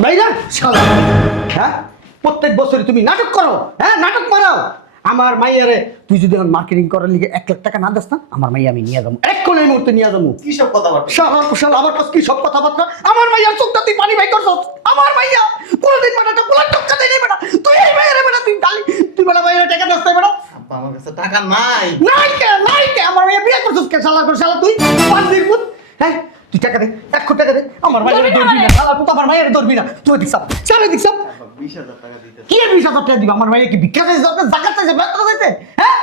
বাইরা শালা। হ্যাঁ, প্রত্যেক বছরই তুমি নাটক করো, হ্যাঁ নাটক মারাও। আমার মাইয়ারে তুই যদি এখন মার্কেটিং করার লিগে 1 লাখ টাকা না দিস না, আমার মাইয়া আমি নিয়ে যাবো, এক্ষুনি এই মুহূর্তে নিয়ে যাবো। কি সব কথাবার্তা? শালা শালা আমার কাছে কি সব কথাবার্তা? আমার মাইয়ার চোখটা তুই পানি বাই করছস। আমার মাইয়া কোনোদিন মানে একটা বুলেট টক্কা দেয় নাই বেটা। তুই এই মাইয়ারে বেটা তুই খালি তুই বেটা মাইয়ারে টাকা দিস না বেটা। আব্বা আমার কাছে টাকা নাই। নাই কে আমার মাইয়া বিয়ে করছস কে শালা করে শালা তুই পান্দির পুত। হ্যাঁ তুই টাকা দে, 1 কোটি টাকা দে। আমার মাইয়ারে ধরবি না শালা, তুই তো আমার মাইয়ারে ধরবি না। তুই দেখছ চালে দেখছ আব্বা 20,000 টাকা দিতে। কি 20,000 টাকা দিবা? আমার মাইয়া কি ভিক্ষা চাইছে, আপনার জাকাত চাইছে, বেতন চাইছে? হ্যাঁ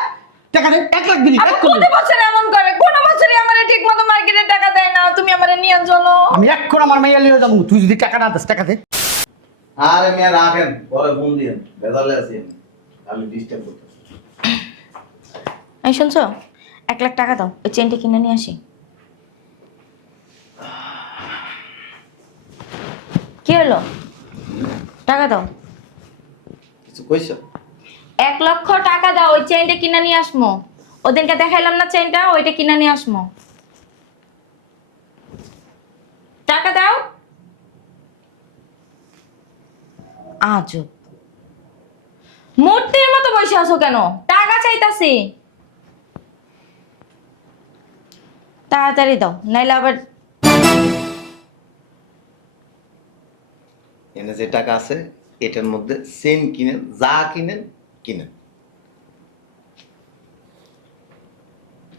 টাকা দে, 1 লাখ দিবি, আপু 1 কোটি। কোন বছর এমন করে? কোন বছরই আমারে ঠিকমতো মার্কেটে টাকা দেয় না, তুমি আমারে নিয়ে চলো। আমি এখন আমার মাইয়া লিয়ে যাবো, তুই যদি টাকা না দিস টাকা দে। আরে মিয়া রাখেন, পরে ফোন দিয়েন। বেজালে আছি আমি। খালি ডিস্টার্ব করতেছি। এই শুনছো, 1 লাখ টাকা দাও, ওই চেনটা কিনে নিয়ে আসি। কি হলো? টাকা দাও। কিছু কইছো? 1 লক্ষ টাকা দাও, ওই চেনটা কিনে নিয়ে আসমো। ওদিনকে দেখাইলাম না চেনটা, ওইটা কিনে নিয়ে আসমো। টাকা দাও। আজব, মূর্তির মতো বসে আছো কেন? টাকা চাইতাছি, তাড়াতাড়ি দাও, নাইলে আবার। এনে যে টাকা আছে এটার মধ্যে সেন কিনেন, যা কিনেন কিনেন।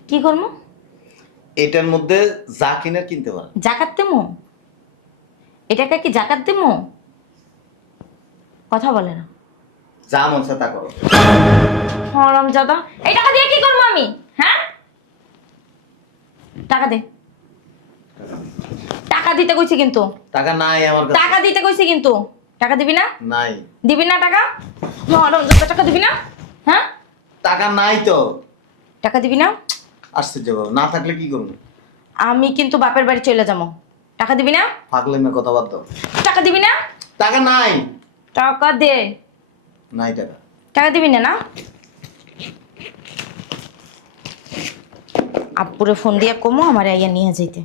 কি করবো? এটার মধ্যে যা কিনে কিনতে পারেন। জাকাত দেবো? এটাকে কি জাকাত দেবো? কথা বলে না। যা মন চায় তা করো। হারামজাদা, এই টাকা দিয়ে কি করবো আমি? হ্যাঁ, টাকা দে। টাকা দিতে কইছি কিন্তু। টাকা নাই আমার কাছে। টাকা দিতে কইছি কিন্তু। টাকা দিবি না? নাই। দিবি না টাকা? হারামজাদা, টাকা দিবি না? হ্যাঁ, টাকা নাই তো। টাকা দিবি না? আশ্চর্য বাবা, না থাকলে কি করবো? আমি কিন্তু বাপের বাড়ি চলে যাবো। টাকা দিবি না? ফাঁকলে না কথা বাদ দাও। টাকা দিবি না? টাকা নাই। টাকা দে। নাই টাকা। টাকা দিবি না? না, আব্বুরে ফোন দিয়ে কমো আমার আইয়া নিয়ে যাইতে।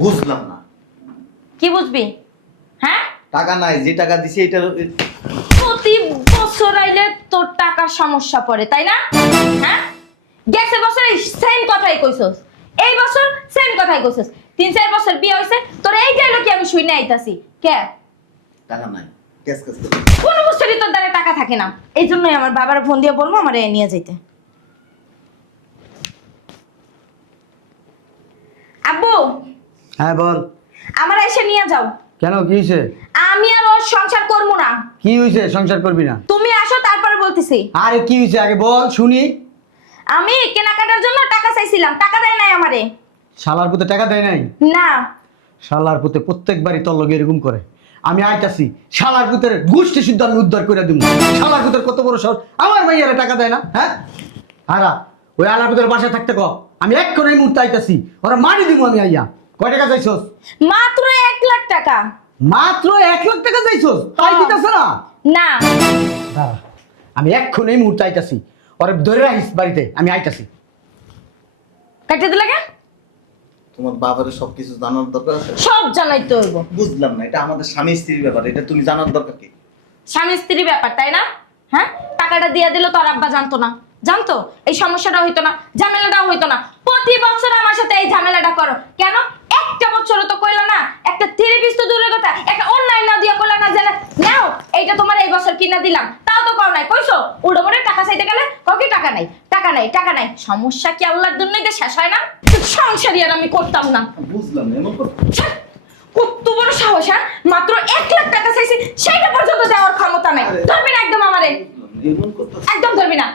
বুঝলাম না। কি বুঝবি? হ্যাঁ, টাকা নাই, যে টাকা দিছি এটা। প্রতি বছর আইলে তোর টাকার সমস্যা পড়ে, তাই না? হ্যাঁ, গেছে বছর সেম কথাই কইছস, এই বছর সেম কথাই কইছস। 3-4 বছর বিয়ে হইছে, তোর এই গেল কি আমি শুই না আইতাছি কে? টাকা নাই। Case case case. কোন বছরই তোর দ্বারা টাকা থাকে না, এই জন্যই আমার বাবার ফোন দিয়ে বলবো আমার এ নিয়ে যাইতে। আব্বু, হ্যাঁ বল। আমার এসে নিয়ে যাও। কেন কি হয়েছে? আমি আর ওর সংসার করবো না। কি হয়েছে? সংসার করবি না? তুমি আসো তারপরে বলতেছি। আরে কি হয়েছে আগে বল শুনি। আমি কেনাকাটার জন্য টাকা চাইছিলাম, টাকা দেয় নাই আমারে। শালার পুতে টাকা দেয় নাই? না, শালার পুতে প্রত্যেকবারই তোর লগে এরকম করে। আমি আইতাছি শালার পুতের গোষ্ঠী শুদ্ধ আমি উদ্ধার করে দিব। শালার পুতের কত বড় সাহস, আমার মাইয়ারে টাকা দেয় না? হ্যাঁ আরা ওই আলার পুতের বাসায় থাকতে ক, আমি এক্ষণ এই মুহূর্তে আইতাছি, ওরা মারি দিব আমি আইয়া। কয় টাকা চাইছস? মাত্র 1 লাখ টাকা। মাত্র 1 লাখ টাকা চাইছস? তাই দিতেছ না? না, দাঁড়া, আমি এক্ষণ এই মুহূর্তে আইতাছি, ওরে ধরে রাখিস বাড়িতে, আমি আইতাছি। কাটে দিলে কেন? তোমার বাবার সবকিছু জানার দরকার আছে? সব জানাইতে হইব। বুঝলাম না, এটা আমাদের স্বামী স্ত্রীর ব্যাপার, এটা তুমি জানার দরকার কি? স্বামী স্ত্রী ব্যাপার, তাই না? হ্যাঁ, টাকাটা দিয়ে দিল তোর আব্বা জানতো না, জানতো এই সমস্যাটা হইতো না, ঝামেলাটাও হইতো না। প্রতি বছর আমার সাথে এই ঝামেলাটা করো কেন? একটা বছরও তো কইলা না, একটা 3 পিস তো দূরের কথা, একটা অনলাইন না দিয়া কইলা না যে নাও এইটা তোমার এই বছর কিনা দিলাম, তাও তো কও নাই। কইছো উড়ো মরে টাকা চাইতে গেলে কও কি টাকা নাই, টাকা নাই, টাকা নাই। সমস্যা কি আল্লাহর জন্যই যে শেষ হয় না? সংসারই আর আমি করতাম না। বুঝলাম না, এমন করো। কত বড় সাহস! হ্যাঁ, মাত্র 1 লাখ টাকা চাইছি, সেইটা পর্যন্ত দেওয়ার ক্ষমতা নাই। ধরবি না একদম আমারে, এমন করতে একদম ধরবি না।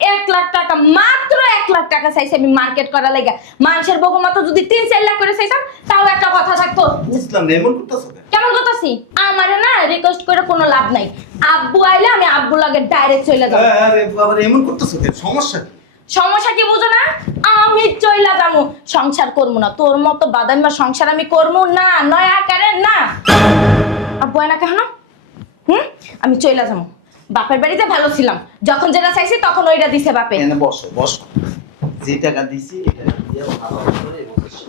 1 লাখ টাকা, মাত্র 1 লাখ টাকা চাইছি আমি মার্কেট করা লাগা। মানুষের বগো মতো যদি 3-4 লাখ করে চাইতাম তাও একটা কথা থাকতো। বুঝলাম না, এমন করতেছো কেন? কেমন কথাছি? আমারে না রিকোয়েস্ট করে কোনো লাভ নাই। আব্বু আইলে আমি আব্বু লাগে ডাইরেক্ট চলে যাব। আরে বাবা, এমন করতেছো কেন? সমস্যা কি? সমস্যা কি বুঝো না? আমি চইলা যাবো, সংসার করবো না। তোর মতো বাদামা সংসার আমি করবো না, নয় আকারে না। আব্বু আয় না কেন? আমি চইলা যাবো। বাপের বাড়িতে ভালো ছিলাম, যখন যেটা চাইছি তখন ওইটা দিছে বাপে। এনে বসো বসো। যে টাকা দিছি এটা দিয়ে ভালো করে বসো।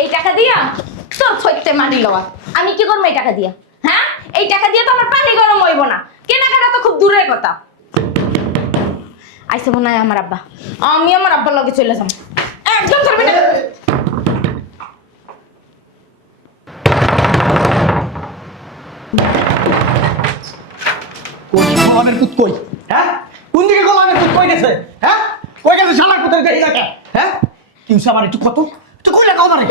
এই টাকা দিয়া তোর ছইতে মারি লওয়া আমি কি করবো এই টাকা দিয়া? হ্যাঁ, এই টাকা দিয়ে তো আমার পানি গরম হইব না, কেনাকাটা তো খুব দূরের কথা। আইসে মনে হয় আমার আব্বা, আমি আমার আব্বার লগে চলে যাবো, একদম ধরবি না। কই গোলামের পুত কই? হ্যাঁ, কোন দিকে গোলামের পুত কই গেছে? হ্যাঁ, কই গেছে শালার পুতের দেহি রাখা? হ্যাঁ, কি হইছে আমার একটু কত তুই কইলে কও মারে।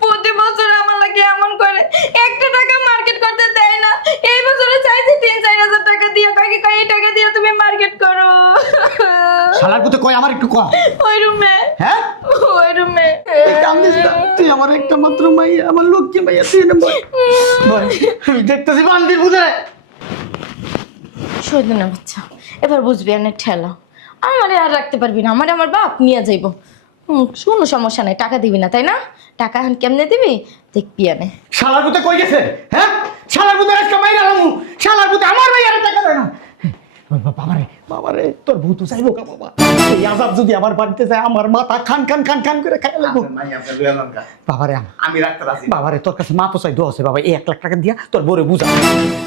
প্রতি বছর আমার লাগে এমন করে, একটা টাকা মার্কেট করতে দেয় না। এই বছরে চাইছি 3-4 হাজার টাকা দিয়ে, কাকি কয় এই টাকা দিয়ে তুমি মার্কেট করো। শালার পুতে কই আমার একটু কম। ওই রুমে, হ্যাঁ, ওই রুমে। এই কান্দিস না, তুই আমার একটা মাত্র মাইয়া, আমার লক্ষ্মী মাইয়া, তুই না বল। বল, আমি দেখতেছি বান্দির পুতে। শহীদিনা বাচ্চা, এবার বুঝবি আনের ঠেলা। আমারে আর রাখতে পারবি না, আমারে আমার বাপ নিয়ে যাইব। কোনো সমস্যা নাই, টাকা দিবি না তাই না? টাকা এখন কেমনে দিবি দেখবি আনে। শালার পুতে কই গেছে? হ্যাঁ, শালার পুতে আজকে মাইরা লামু, শালার পুতে আমার মাইয়ার টাকা দেয় না। বাবারে বাবারে, তোর ভূত চাইবো কা বাবা? এই আজাব যদি আমার বাড়িতে যায়, আমার মাথা খান খান খান খান করে খাই লাগবো। আপনার মাইয়া আপনি লইয়া যান কা। বাবারে আমি রাখতে রাজি। বাবারে, তোর কাছে মাপ চাই দোয়া আছে বাবা, এই 1 লাখ টাকা দিয়া তোর বরে বুঝা।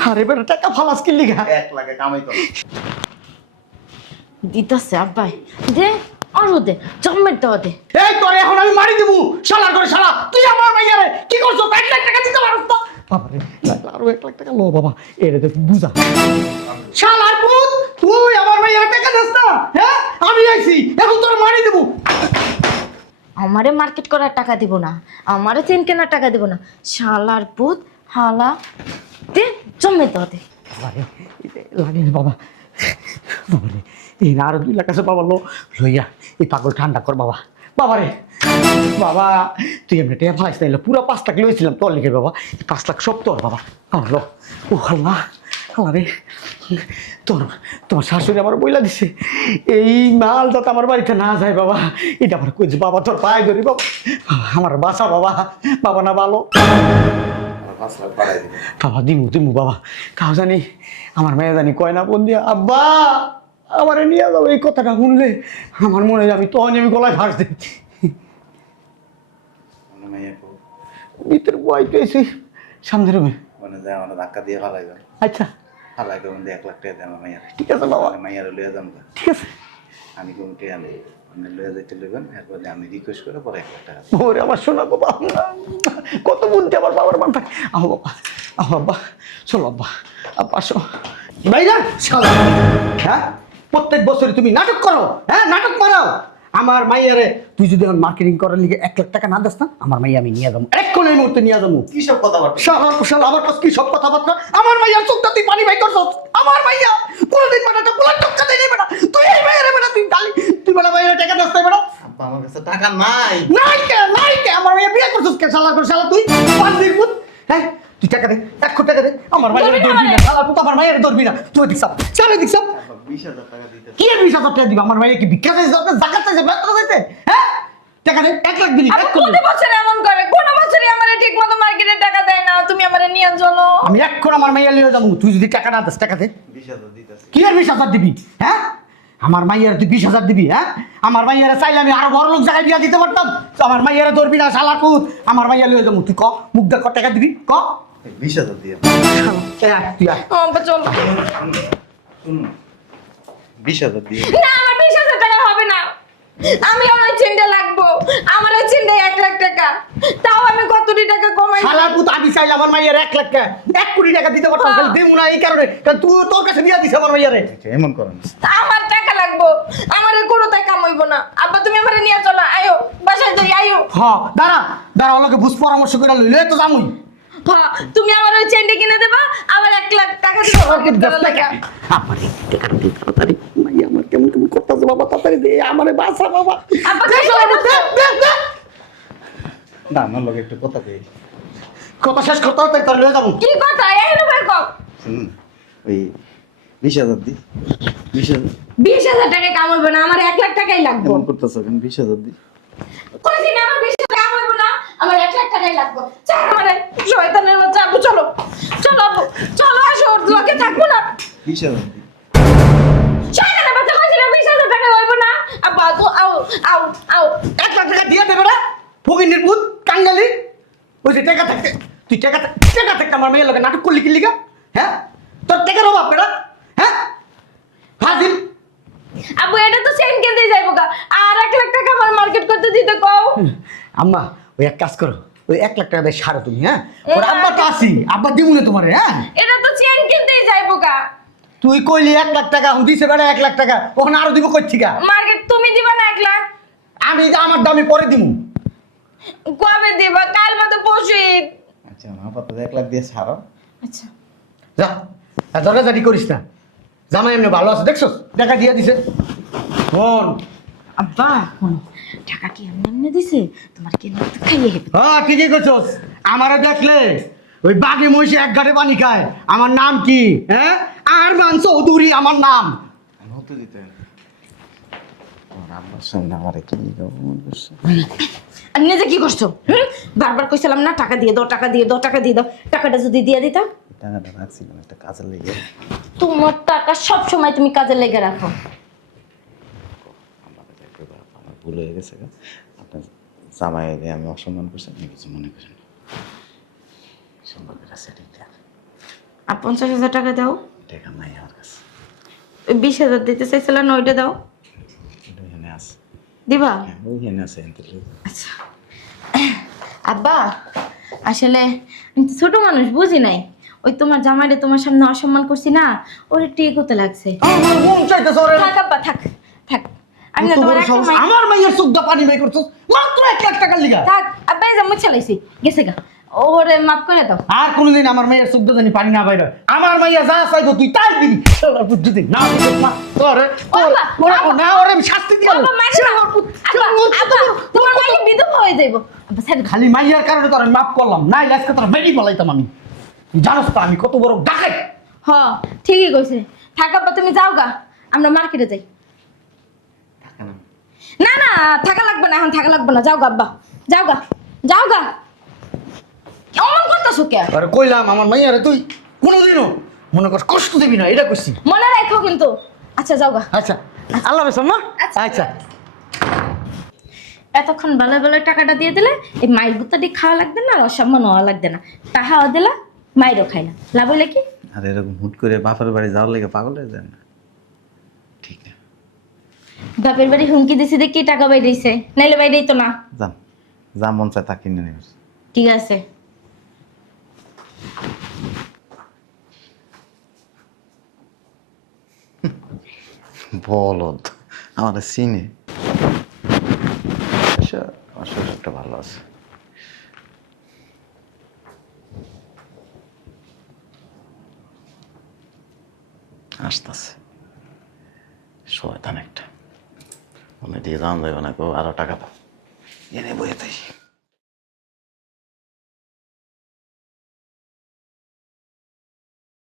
আরে বেটা, টাকা ফালাস কি লিগা? 1 লাখে কামাই তো। দিতাছে আব্বাই, দে আরো দে, জম্মের দেওয়া দে। এই তোরে এখন আমি মারি দেবো, শালার করে শালা, তুই আমার মাইয়ারে কি করছো? 1 লাখ টাকা দিতে পারছ না? বাবারে, লাগলে আরো 1 লাখ টাকা লো বাবা, এরে দেখ বুঝা। শালার পুত, তুই আমার মাইয়ারে টাকা দিস না? হ্যাঁ, আমি আইছি, এখন তোরে মারি দেবো। আমারে মার্কেট করার টাকা দিব না, আমারে চেন কেনার টাকা দিব না। শালার পুত হালা, দে জম্মের দেওয়া দে। বাবারে, লাগে বাবা, বাবারে, এই না আরো 2 লাখ আছে বাবা, লইয়া এই পাগল ঠান্ডা কর বাবা। বাবারে বাবা, তুই এমনি টেয়া ফাইস নাইলে পুরো 5 লাখ লইছিলাম তোর লিখে বাবা, 5 লাখ সব তোর বাবা। লো, ও আল্লাহ, আল্লাহ রে, তোমার শাশুড়ি আমার বইলা দিছে এই মাল যাতে আমার বাড়িতে না যায় বাবা, এটা আমার কইছে বাবা, তোর পায়ে ধরি বাবা, আমার বাঁচা বাবা, বাবা না ভালো 5 লাখ বাড়াই দিন। বাবা, দিমু বাবা, কাউ জানি আমার মেয়ে জানি কয় না বোন দিয়া, আব্বা আমারে নিয়ে যাবো। এই কথাটা শুনলে আমার মনে হয় আমি তখন আমি গলায় ফাঁস দিই। মানে মাইয়া কো ভিতরে বই পেয়েছি সামনে রুমে। মানে যায় আমার ধাক্কা দিয়ে ফালাইবেন। আচ্ছা ফালাই কোন 1 লাখ টাকা দেন আমার মাইয়া। ঠিক আছে বাবা, মাইয়ার লইয়া যান কা। ঠিক আছে। আমি কোন টাকা নেই, আপনি লইয়া যাইতে লইবেন, এরপর আমি রিকোয়েস্ট করে পরে 1 লাখ টাকা। ওরে আমার শোনা বাবা, কত বুনতে আমার বাবার মাথায়। আহ বাবা, আহ আব্বা, চলো আব্বা, আব্বা আসো। ভাইরা শালা, হ্যাঁ, প্রত্যেক বছরই তুমি নাটক করো, হ্যাঁ নাটক মারাও আমার মাইয়ারে। তুই যদি আমার মার্কেটিং করার লিগে 1 লাখ টাকা না দিস না, আমার মাইয়া আমি নিয়ে যাবো, এক্ষুনি এই মুহূর্তে নিয়ে যাবো। কি সব কথাবার্তা? শালা আমার কাছে কি সব কথাবার্তা? আমার মাইয়ার চোখটা তুই পানি বাই করছ। আমার মাইয়া কোনোদিন বেটা একটা পোলার টক্কা দেয় নাই বেটা, তুই এই মাইয়ারে বেটা তুই খালি তুই বেটা মাইয়ারে টাকা দিস না বেটা। আব্বা আমার কাছে টাকা নাই। নাই কে আমার মাইয়া বিয়ে করছিস কে? শালা করে শালা তুই পান্দির পুত। হ্যাঁ, তুই টাকা দে, 1 কোটি টাকা দে, আমার মাইয়ারে ধরবি না। শালা তুই আমার মাইয়ারে ধরবি না, তুই দেখছ চালে দেখছ আব্বা 20,000 টাকা দিতে। কি 20,000 টাকা দিবি? আমার মাইয়া কি ভিক্ষা চাইছে? জাকাত চাইছে? বেতন চাইছে? হ্যাঁ, টাকা দে, 1 লাখ দিবি, আপু 1 কোটি। কোন বছর এমন করে? কোন বছরই আমারে ঠিকমতো মার্কেটে টাকা দেয় না, তুমি আমারে নিয়ে চলো। আমি এখন আমার মাইয়া লিয়ে যাবো, তুই যদি টাকা না দিস, টাকা দে। 20,000 দিতেছি। কি আর 20,000 দিবি? হ্যাঁ, আমার মাইয়ার তুই 20,000 দিবি? হ্যাঁ, আমার মাইয়ারে চাইলে আমি আরো বড় লোক জায়গায় বিয়া দিতে পারতাম। তো আমার মাইয়ারে ধরবি না শালা কুত, আমার মাইয়া লিয়ে যাবো। তুই ক মুখ দেখ, টাকা দিবি ক। 20,000 দিয়ে। তুই আয়। আব্বা চলো। শুনুন 20,000 দিয়ে। না, আমার 20,000 টাকা হবে না। আমি ওই চিন্তা লাগবো, আমার ওই চিন্তা 1 লাখ টাকা। তাও আমি কতটি টাকা কমাই। শালা কুত, আমি চাইলে আমার মাইয়ারে 1 লাখ টাকা 1 কোটি টাকা দিতে পারতাম, খালি দেবো না এই কারণে কারণ তুই তোর কাছে বিয়া দিস আমার মাইয়ারে। এমন করেন না। আমার টাকা লাগবো, আমার কোনো টাকা কামাইবো না। আব্বা তুমি আমারে নিয়ে চলো, আয়ো বাসায় যাই, আয়ো। হ্যাঁ, দাঁড়া দাঁড়া, ওকে বুঝ পরামর্শ করে লইলে তো জামুই। হ্যাঁ, তুমি আমার ওই চেনটা কিনে দেবা, আবার 1 লাখ টাকা দিবা মার্কেট করার লাগা। আমারে টাকা দে তাড়াতাড়ি, মাইয়া আমার কেমন কেমন করতেছে বাবা, তাড়াতাড়ি দে আমারে বাঁচা বাবা। আব্বা দে শালা, দে, দে, দে। না আমার লগে একটু কথা কই। কথা শেষ করতে হতে তোর লয়ে যাবো। কি কথা এইরো বের কর। শুনুন ওই 20,000 দি। 20,000 20,000 টাকা কামাইবো না, আমার 1 লাখ টাকাই লাগবে। এমন করতেছ কেন? 20,000 দি। কইছি না আমার 20,000 টাকা কামাইবো না, আমার 1 লাখ টাকাই লাগবে। চল আমারে শয়তানের বাচ্চা, আব্বু চলো চলো আব্বু চলো, আসো ওর লগে থাকবো না। 20,000 দি। শয়তানের বাচ্চা, কইছি না 20,000 টাকা হইবো না। আব্বা আও আও আও 1 লাখ টাকা দিয়ে দেবে না ফকিনের আমার মেয়ের লোকে নাটক করলি কি লিগা? হ্যাঁ তোর টেকার অভাব বেটা, হ্যাঁ ফাজিল। আব্বু এটা তো চেন কিনতে যাইবো গা, আর 1 লাখ টাকা আমার মার্কেট করতে দিতে কও। আম্মা ওই এক কাজ করো, ওই 1 লাখ টাকা দিয়ে সারো তুমি, হ্যাঁ ওর আব্বা তো আসি, আব্বা দিমুনে তোমারে, হ্যাঁ এটা তো চেন কিনতে যাইবো গা। তুই কইলি 1 লাখ টাকা, এখন দিছে বেটা 1 লাখ টাকা, ওখানে আরো দিব কই থেকে? মার্কেট তুমি দিবা না 1 লাখ? আমি যা আমার দামি পরে দিমু। কবে দিবা? কাল মতো পরশু ঈদ। আচ্ছা আপাতত 1 লাখ দিয়ে ছাড়ো। আচ্ছা যা আর জগাজাটি করিস না, জামাই এমনি ভালো আছে দেখছস, টাকা দিয়ে দিছে। শোন আব্বা শোনো, টাকা কি এমনি দিছে? তোমার কি না খাইয়ে হেবে? হ্যাঁ ঠিকই করছস, আমারে দেখলে ওই বাঘে মহিষে এক ঘাটে পানি খায়। আমার নাম কি? হ্যাঁ আরমান চৌধুরী আমার নাম। হতে দিতে আমার সামনে আমার কি মন করছে। আর নিজে কি করছো? বারবার কইছিলাম না টাকা দিয়ে দাও, টাকা দিয়ে দাও, টাকা দিয়ে দাও। টাকাটা যদি দিয়ে দিতাম। টাকাটা রাখছিলাম একটা কাজে লেগে। তোমার টাকা সব সময় তুমি কাজে লেগে রাখো। আমার ভুল হয়ে গেছে গো। আপনার জামাই আমি অসম্মান করছি, আপনি কিছু মনে করেন না। সুন্দর করে সেটিং দেন। আর 50,000 টাকা দাও। টাকা নাই আমার কাছে, ওই 20,000 দিতে চাইছিলাম না, ওইটা দাও। ওটা এখানে আছে। দিবা? হ্যাঁ ওইখানে আছে এনতে। আচ্ছা আব্বা, আসলে আমি তো ছোট মানুষ, বুঝি নাই। ওই তোমার জামাইরে তোমার সামনে অসম্মান করছি না, ওরে ঠিক হতে লাগছে। আমার মন চাইতেছে ওরে। থাক আব্বা, থাক থাক। আমি না কত তোমার বড় একটা সাহস, মাই- আমার মাইয়ের সুদ্ধা পানি বাই করছস মাত্র 1 লাখ টাকার লিগা। থাক আব্বা, এই যে মুছে লাইছি, গেছে গা। ওরে মাফ করে দাও। আর কোনদিন আমার মাইয়ের সুদ্ধা জানি পানি না বাইরে। আমার মাইয়া যা চাইবো তুই তাই দিবি। শালার পুত যদি না দিস না তোরে আব্বা, আব্বা। না ওরে আমি শাস্তি দিলাম। আব্বা মাইরে দাও। আব্বা, আব্বা, তোমার মাইকে বিধবা হয়ে যাইবো। আব্বা ছেড়ে দাও। খালি মাইয়ার কারণে তোর আমি মাফ করলাম, নাই আজকে তোর বেরি বলাইতাম আমি। তুই জানোস তো আমি কত বড় ডাকাত। হ ঠিকই কইছে। থাক আব্বা, তুমি যাও গা, আমরা মার্কেটে যাই। টাকা না না না থাকা লাগবে না, এখন থাকা লাগবে না, যাও গা আব্বা, যাও গা, যাও গা। অমন করতেছো কে? আরে কইলাম আমার মাইয়ারে তুই কোনোদিনও মনে কর কষ্ট দিবি না, এটা কইছি। মনে রাখো কিন্তু। আচ্ছা যাও গা। আচ্ছা আল্লাহ হাফেজ মা। আচ্ছা। আচ্ছা এতক্ষণ বেলা বেলায় টাকাটা দিয়ে দিলে এই মাইর গুতাটি খাওয়া লাগবে না, আর অসম্মান হওয়া লাগবে না। তাহাও দিলা, মাইরও খাই না, লাভ হইলে কি? আর এরকম হুট করে বাপের বাড়ি যাওয়ার লেগে পাগল হয়ে যায় না, ঠিক না। বাপের বাড়ি হুমকি দিছি দেখি টাকা বাইরেছে, নাইলে বাইরেই তো না। যান, যা মন চায় তা কিনে নেবে। ঠিক আছে। বলদ আমাদের সিনে আমার শ্বশুরটা ভালো আছে। আসতেছে শয়তান একটা, মনে দিয়ে দাম দেবে না, আরো টাকা দাও এনে বইয়ে তাই।